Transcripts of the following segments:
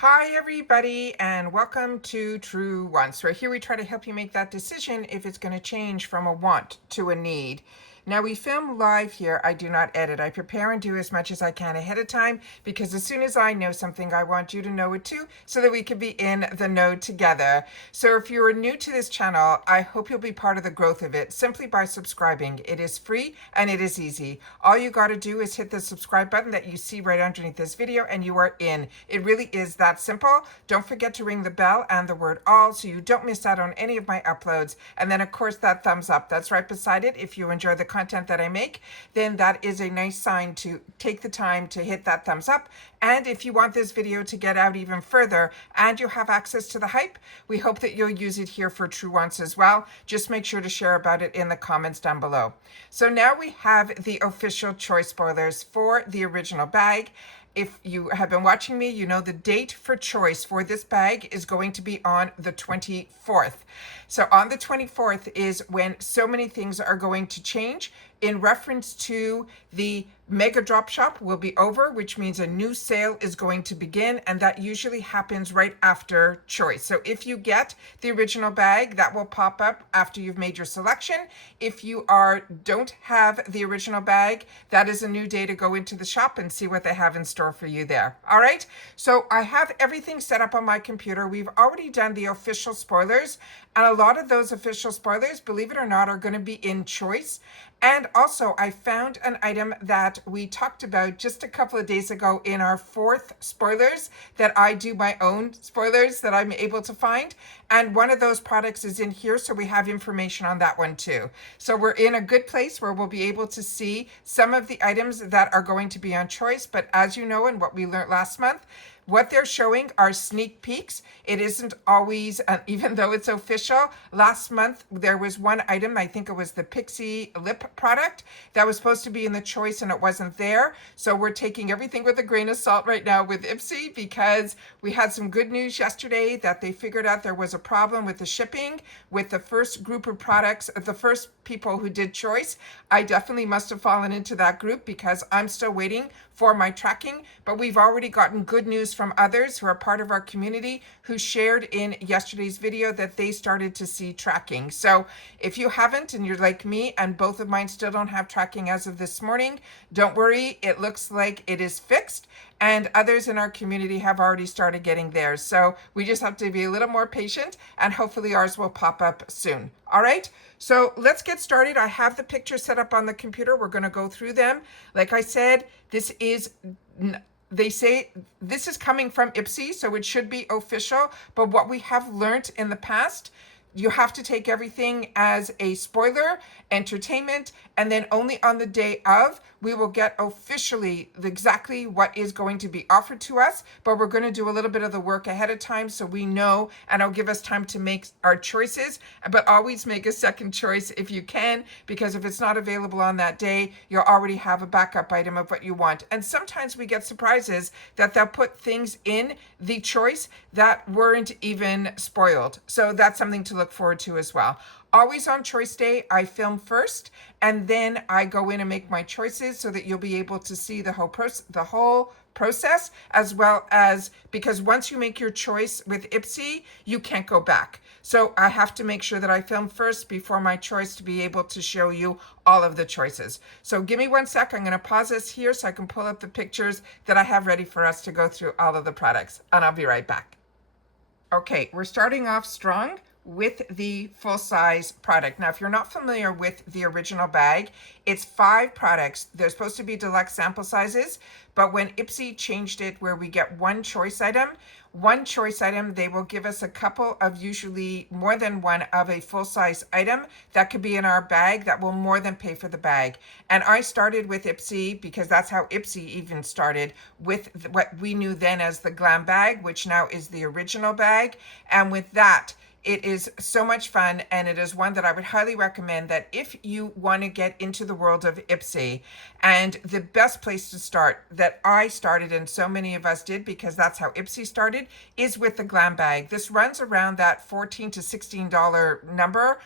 Hi everybody and welcome to Truewants, where here we try to help you make that decision if it's going to change from a want to a need. Now we film live here. I do not edit. I prepare and do as much as I can ahead of time because as soon as I know something, I want you to know it too so that we can be in the know together. So if you are new to this channel, I hope you'll be part of the growth of it simply by subscribing. It is free and it is easy. All you got to do is hit the subscribe button that you see right underneath this video and you are in. It really is that simple. Don't forget to ring the bell and the word all so you don't miss out on any of my uploads. And then of course that thumbs up, that's right beside it. If you enjoy the content that I make, then that is a nice sign to take the time to hit that thumbs up. And if you want this video to get out even further and you have access to the hype, we hope that you'll use it here for Truewants as well. Just make sure to share about it in the comments down below. So now we have the official choice spoilers for the original bag. If you have been watching me, you know the date for choice for this bag is going to be on the 24th. So on the 24th is when so many things are going to change in reference to the mega drop shop will be over, which means a new sale is going to begin, and that usually happens right after choice. So if you get the original bag, that will pop up after you've made your selection. If you don't have the original bag, that is a new day to go into the shop and see what they have in store for you there. All right, so I have everything set up on my computer. We've already done the official spoilers, and a lot of those official spoilers, believe it or not, are going to be in choice. And also, I found an item that we talked about just a couple of days ago in our 4th spoilers that I do my own spoilers that I'm able to find. And one of those products is in here, so we have information on that one too. So we're in a good place where we'll be able to see some of the items that are going to be on choice. But as you know, and what we learned last month, what they're showing are sneak peeks. It isn't always, even though it's official. Last month, there was one item, I think it was the IPSY lip product, that was supposed to be in the choice and it wasn't there. So we're taking everything with a grain of salt right now with IPSY because we had some good news yesterday that they figured out there was a problem with the shipping with the first group of products, the first people who did choice. I definitely must have fallen into that group because I'm still waiting for my tracking, but we've already gotten good news from others who are part of our community who shared in yesterday's video that they started to see tracking. So if you haven't and you're like me and both of mine still don't have tracking as of this morning, don't worry, it looks like it is fixed and others in our community have already started getting theirs. So we just have to be a little more patient and hopefully ours will pop up soon. All right, so let's get started. I have the pictures set up on the computer. We're going to go through them. Like I said, this is, they say this is coming from IPSY, so it should be official. But what we have learned in the past, you have to take everything as a spoiler, entertainment, and then only on the day of, we will get officially exactly what is going to be offered to us, but we're going to do a little bit of the work ahead of time so we know, and it'll give us time to make our choices, but always make a second choice if you can, because if it's not available on that day, you'll already have a backup item of what you want. And sometimes we get surprises that they'll put things in the choice that weren't even spoiled. So that's something to look forward to as well. Always on choice day, I film first and then I go in and make my choices so that you'll be able to see the whole process, as well as, because once you make your choice with IPSY, you can't go back. So I have to make sure that I film first before my choice to be able to show you all of the choices. So give me 1 sec. I'm going to pause this here so I can pull up the pictures that I have ready for us to go through all of the products, and I'll be right back. Okay, we're starting off strong with the full-size product. Now, if you're not familiar with the original bag, it's 5 products. They're supposed to be deluxe sample sizes, but when IPSY changed it where we get one choice item, they will give us a couple of, usually more than one of a full-size item that could be in our bag that will more than pay for the bag. And I started with IPSY because that's how IPSY even started, with what we knew then as the glam bag, which now is the original bag. And with that, it is so much fun, and it is one that I would highly recommend that if you want to get into the world of IPSY. And the best place to start, that I started and so many of us did because that's how IPSY started, is with the glam bag. This runs around that $14 to $16 number.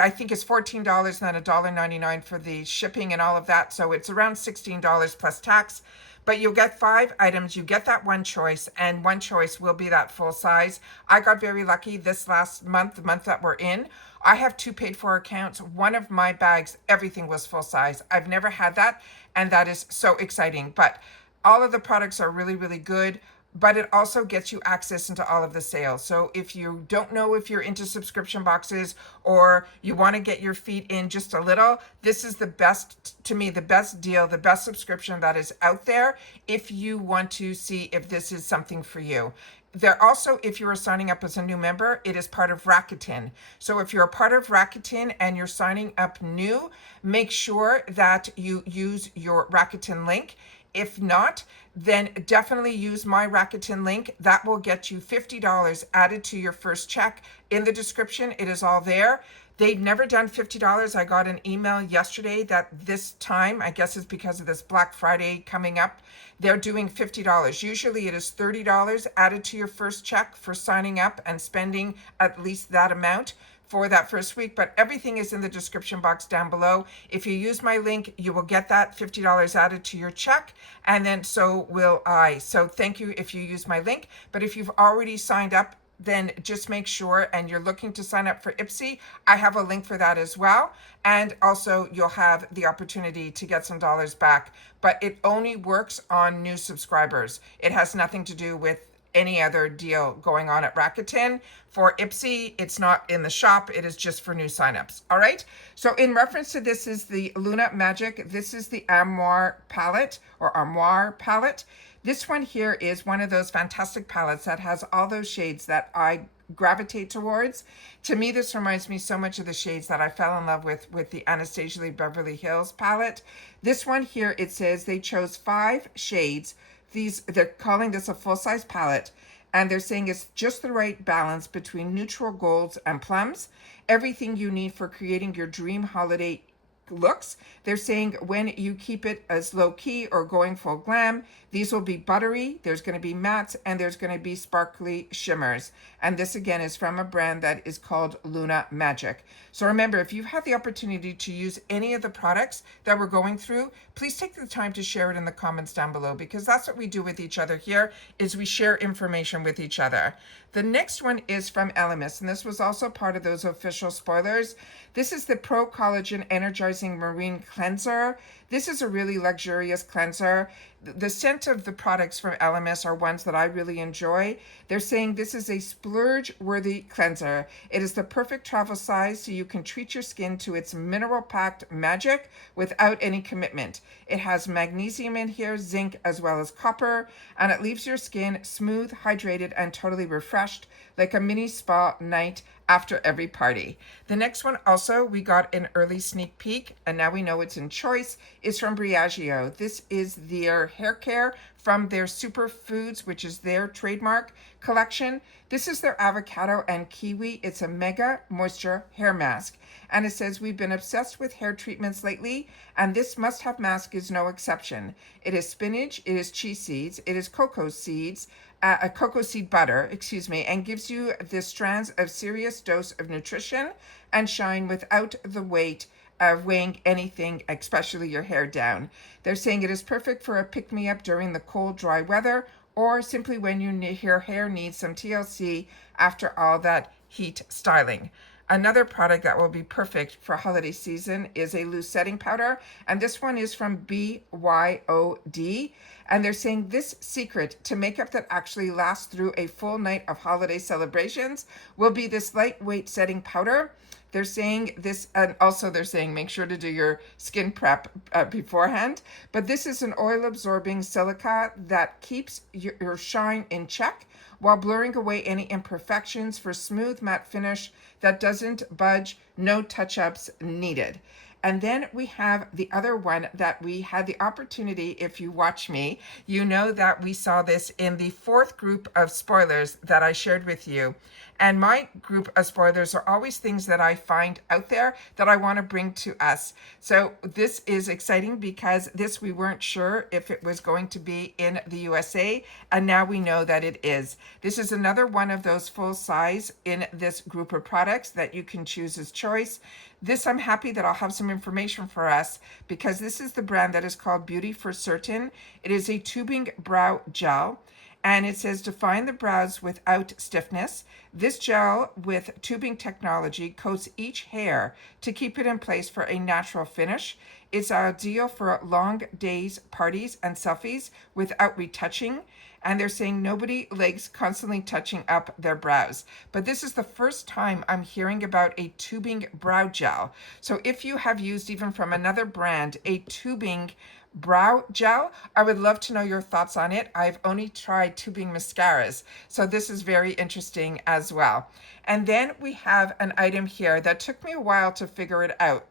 I think it's $14 and then $1.99 for the shipping and all of that. So it's around $16 plus tax. but you'll get 5 items. You get that one choice, and one choice will be that full size. I got very lucky this last month, the month that we're in. I have 2 paid for accounts. One of my bags, everything was full size. I've never had that, and that is so exciting. But all of the products are really, really good, but it also gets you access into all of the sales. So if you don't know if you're into subscription boxes or you want to get your feet in just a little, this is the best, to me, the best deal, the best subscription that is out there if you want to see if this is something for you. There also, if you are signing up as a new member, it is part of Rakuten. So if you're a part of Rakuten and you're signing up new, make sure that you use your Rakuten link. If not, then definitely use my Rakuten link. That will get you $50 added to your first check. In the description, it is all there. They've never done $50. I got an email yesterday that this time, I guess it's because of this Black Friday coming up, they're doing $50. Usually it is $30 added to your first check for signing up and spending at least that amount for that first week, but everything is in the description box down below. If you use my link, you will get that $50 added to your check, and then so will I. So thank you if you use my link, but if you've already signed up, then just make sure, and you're looking to sign up for IPSY, I have a link for that as well. And also you'll have the opportunity to get some dollars back, but it only works on new subscribers. It has nothing to do with any other deal going on at Rakuten. For IPSY, it's not in the shop. It is just for new signups. All right. So in reference to this is the Luna Magic. This is the Armoire palette or Armoire palette. This one here is one of those fantastic palettes that has all those shades that I gravitate towards. To me, this reminds me so much of the shades that I fell in love with the Anastasia Lee Beverly Hills palette. This one here, it says they chose 5 shades. They're calling this a full-size palette, and they're saying it's just the right balance between neutral golds and plums. Everything you need for creating your dream holiday looks. They're saying when you keep it as low-key or going full glam, these will be buttery, there's going to be mattes, and there's going to be sparkly shimmers. And this again is from a brand that is called Luna Magic. So remember, if you've had the opportunity to use any of the products that we're going through, please take the time to share it in the comments down below, because that's what we do with each other here, is we share information with each other. The next one is from Elemis, and this was also part of those official spoilers. This is the Pro Collagen Energizing Marine Cleanser. This is a really luxurious cleanser. The scent of the products from Elemis are ones that I really enjoy. They're saying this is a splurge-worthy cleanser. It is the perfect travel size so you can treat your skin to its mineral-packed magic without any commitment. It has magnesium in here, zinc, as well as copper, and it leaves your skin smooth, hydrated, and totally refreshed, like a mini spa night after every party. The next one also, we got an early sneak peek, and now we know it's in choice, is from Briagio. This is their hair care from their Superfoods, which is their trademark collection. This is their avocado and kiwi. It's a mega moisture hair mask. And it says, we've been obsessed with hair treatments lately, and this must-have mask is no exception. It is spinach, it is chia seeds, it is cocoa seeds, a cocoa seed butter, and gives you the strands of serious dose of nutrition and shine without the weight of weighing anything, especially your hair, down. They're saying it is perfect for a pick-me-up during the cold, dry weather, or simply when your hair needs some TLC after all that heat styling. Another product that will be perfect for holiday season is a loose setting powder, and this one is from BYOD, and they're saying this secret to makeup that actually lasts through a full night of holiday celebrations will be this lightweight setting powder. They're saying this, and also they're saying make sure to do your skin prep beforehand, but this is an oil-absorbing silica that keeps your shine in check while blurring away any imperfections for smooth matte finish that doesn't budge, no touch-ups needed. And then we have the other one that we had the opportunity, if you watch me, you know that we saw this in the 4th group of spoilers that I shared with you. And my group of spoilers are always things that I find out there that I want to bring to us. So this is exciting because this we weren't sure if it was going to be in the USA, and now we know that it is. This is another one of those full size in this group of products that you can choose as choice. This, I'm happy that I'll have some information for us because this is the brand that is called Beauty for Certain. It is a tubing brow gel. And it says define the brows without stiffness. This gel with tubing technology coats each hair to keep it in place for a natural finish. It's ideal for long days, parties, and selfies without retouching. And they're saying nobody likes constantly touching up their brows. But this is the first time I'm hearing about a tubing brow gel. So if you have used, even from another brand, a tubing brow gel, I would love to know your thoughts on it. I've only tried tubing mascaras, so this is very interesting as well. And then we have an item here that took me a while to figure it out.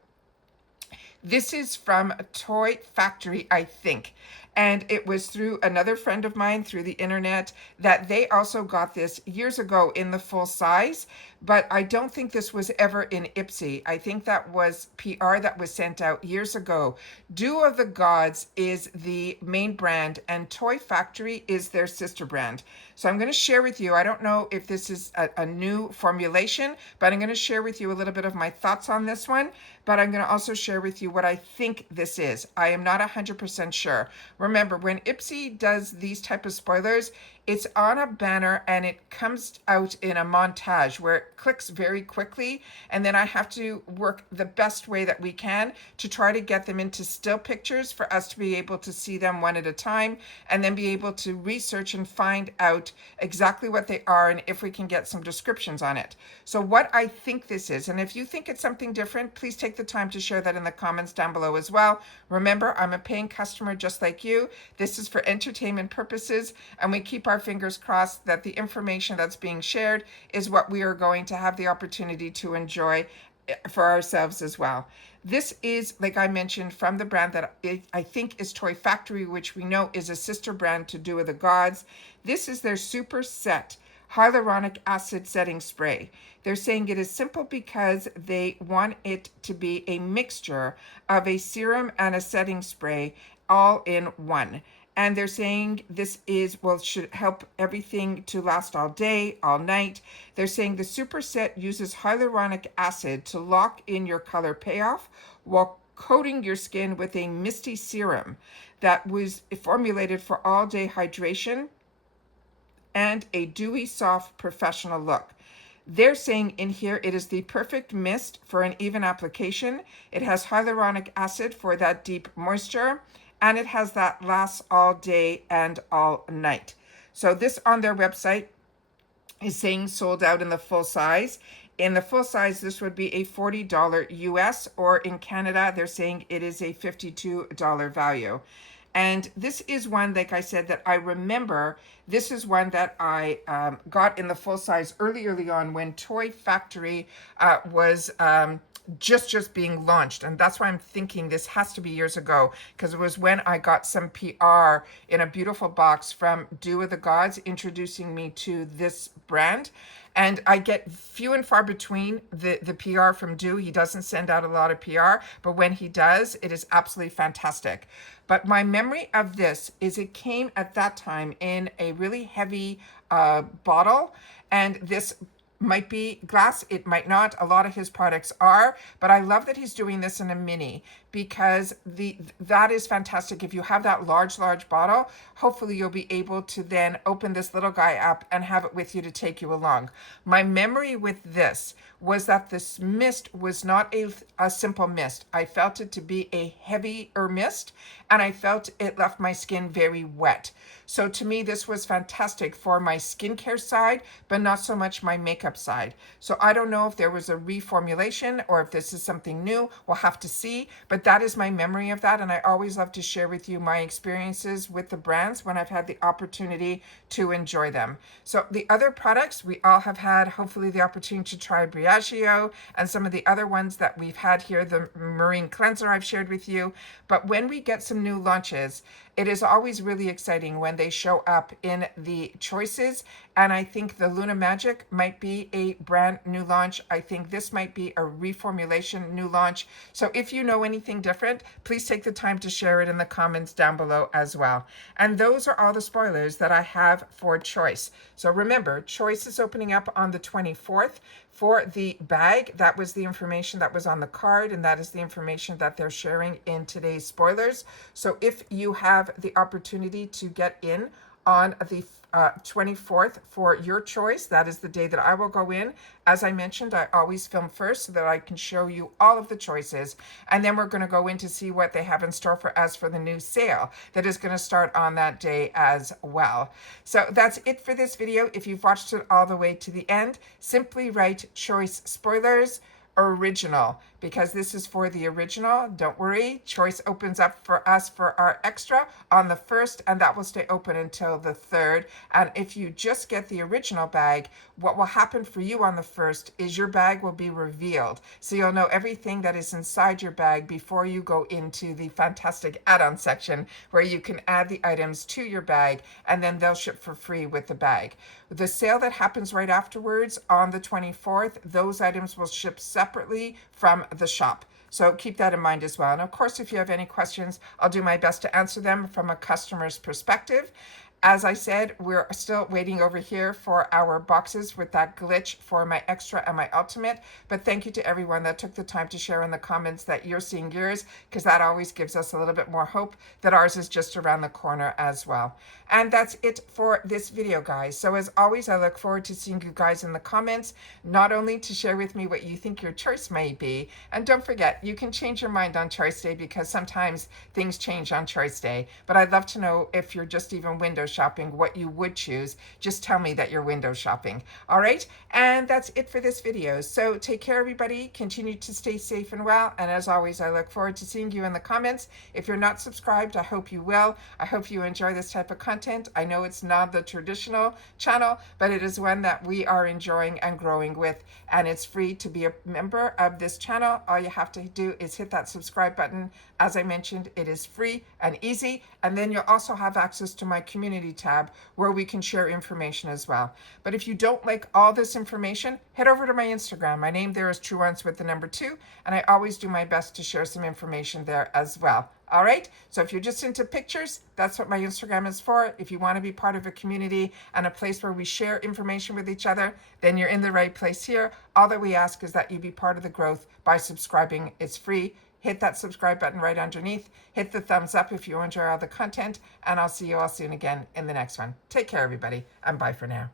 This is from Toy Factory, I think. And it was through another friend of mine through the internet that they also got this years ago in the full size. But I don't think this was ever in IPSY. I think that was PR that was sent out years ago. Dew of the Gods is the main brand and Toy Factory is their sister brand. So I'm going to share with you, I don't know if this is a new formulation, but I'm going to share with you a little bit of my thoughts on this one. But I'm going to also share with you what I think this is. I am not 100% sure. Remember, when IPSY does these type of spoilers, it's on a banner and it comes out in a montage where it clicks very quickly, and then I have to work the best way that we can to try to get them into still pictures for us to be able to see them one at a time, and then be able to research and find out exactly what they are and if we can get some descriptions on it. So what I think this is, and if you think it's something different, please take the time to share that in the comments down below as well. Remember, I'm a paying customer just like you. This is for entertainment purposes, and we keep our fingers crossed that the information that's being shared is what we are going to have the opportunity to enjoy for ourselves as well. This is, like I mentioned, from the brand that I think is Toy Factory, which we know is a sister brand to Dew of the Gods. This is their Super Set Hyaluronic Acid Setting Spray. They're saying it is simple because they want it to be a mixture of a serum and a setting spray all in one. And they're saying this is, well, should help everything to last all day, all night. They're saying the Super Set uses hyaluronic acid to lock in your color payoff while coating your skin with a misty serum that was formulated for all day hydration and a dewy, soft, professional look. They're saying in here it is the perfect mist for an even application. It has hyaluronic acid for that deep moisture, and it has that lasts all day and all night. So this on their website is saying sold out in the full size. In the full size, this would be a $40 US, or in Canada, they're saying it is a $52 value. And this is one, like I said, that I remember. This is one that I got in the full size early on when Toy Factory was just being launched. And that's why I'm thinking this has to be years ago, because it was when I got some PR in a beautiful box from Dew of the Gods introducing me to this brand. And I get few and far between the PR from Dew. He doesn't send out a lot of PR, but when he does, it is absolutely fantastic. But my memory of this is it came at that time in a really heavy bottle, and this might be glass, it might not. A lot of his products are, but I love that he's doing this in a mini, because that is fantastic. If you have that large bottle, hopefully you'll be able to then open this little guy up and have it with you to take you along. My memory with this was that this mist was not a simple mist. I felt it to be a heavier mist, and I felt it left my skin very wet. So to me, this was fantastic for my skincare side, but not so much my makeup side. So I don't know if there was a reformulation or if this is something new. We'll have to see, but that is my memory of that. And I always love to share with you my experiences with the brands when I've had the opportunity to enjoy them. So the other products, we all have had hopefully the opportunity to try Briogeo and some of the other ones that we've had here, the Marine Cleanser I've shared with you. But when we get some new launches, It is always really exciting when they show up in the choices. And I think the Luna Magic might be a brand new launch. I think this might be a reformulation new launch. So if you know anything different, please take the time to share it in the comments down below as well. And those are all the spoilers that I have for Choice. So remember, Choice is opening up on the 24th. For the bag, that was the information that was on the card, and that is the information that they're sharing in today's spoilers. So if you have the opportunity to get in on the 24th for your choice, that is the day that I will go in. As I mentioned, I always film first so that I can show you all of the choices, and then we're going to go in to see what they have in store for us for the new sale that is going to start on that day as well. So that's it for this video. If you've watched it all the way to the end, simply write Choice Spoilers Original, because this is for the original. Don't worry, Choice opens up for us for our extra on the 1st, and that will stay open until the 3rd. And if you just get the original bag, what will happen for you on the 1st is your bag will be revealed. So you'll know everything that is inside your bag before you go into the fantastic add-on section where you can add the items to your bag, and then they'll ship for free with the bag. The sale that happens right afterwards on the 24th, those items will ship separately from the shop. So keep that in mind as well. And of course, if you have any questions, I'll do my best to answer them from a customer's perspective. As I said, we're still waiting over here for our boxes with that glitch for my extra and my ultimate. But thank you to everyone that took the time to share in the comments that you're seeing yours, because that always gives us a little bit more hope that ours is just around the corner as well. And that's it for this video, guys. So as always, I look forward to seeing you guys in the comments, not only to share with me what you think your choice may be. And don't forget, you can change your mind on choice day, because sometimes things change on choice day. But I'd love to know if you're just even window shopping, what you would choose. Just tell me that you're window shopping. All right, and that's it for this video. So take care, everybody. Continue to stay safe and well, and as always, I look forward to seeing you in the comments. If you're not subscribed, I hope you will. I hope you enjoy this type of content. I know it's not the traditional channel, but it is one that we are enjoying and growing with, and it's free to be a member of this channel. All you have to do is hit that subscribe button. As I mentioned, it is free and easy, and then you'll also have access to my community tab where we can share information as well. But if you don't like all this information, head over to my Instagram. My name there is Truewants with the number 2, and I always do my best to share some information there as well. All right, so if you're just into pictures, that's what my Instagram is for. If you want to be part of a community and a place where we share information with each other, then you're in the right place here. All that we ask is that you be part of the growth by subscribing. It's free. Hit that subscribe button right underneath. Hit the thumbs up if you enjoy all the content, and I'll see you all soon again in the next one. Take care, everybody, and bye for now.